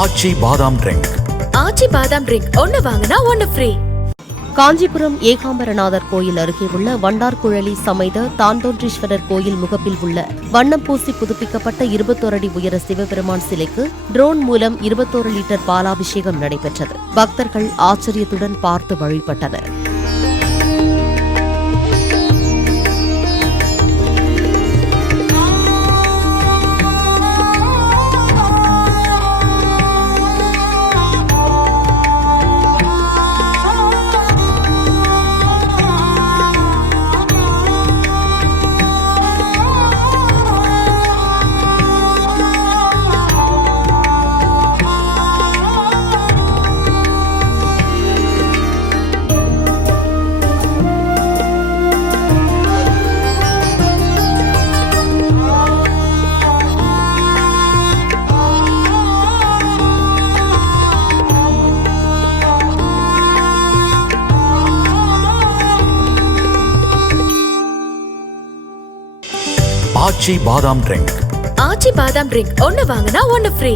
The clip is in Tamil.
ஆச்சி பாதாம் ட்ரிங்க். ஆச்சி பாதாம் ட்ரிங்க் ஒன்னு வாங்கினா ஒன்னு ஃப்ரீ. காஞ்சிபுரம் ஏகாம்பரநாதர் கோயில் அருகே உள்ள வண்டார்குழலி சமேத தாண்டோன்றீஸ்வரர் கோயில் முகப்பில் உள்ள வண்ணம் பூசி புதுப்பிக்கப்பட்ட 21 அடி உயர சிவபெருமான் சிலைக்கு ட்ரோன் மூலம் 21 லிட்டர் பாலாபிஷேகம் நடைபெற்றது. பக்தர்கள் ஆச்சரியத்துடன் பார்த்து வழிபட்டனர். ஆச்சி பாதாம் ட்ரிங்க். ஆச்சி பாதாம் ட்ரிங்க் ஒன்னு வாங்கினா ஒன்னு ஃப்ரீ.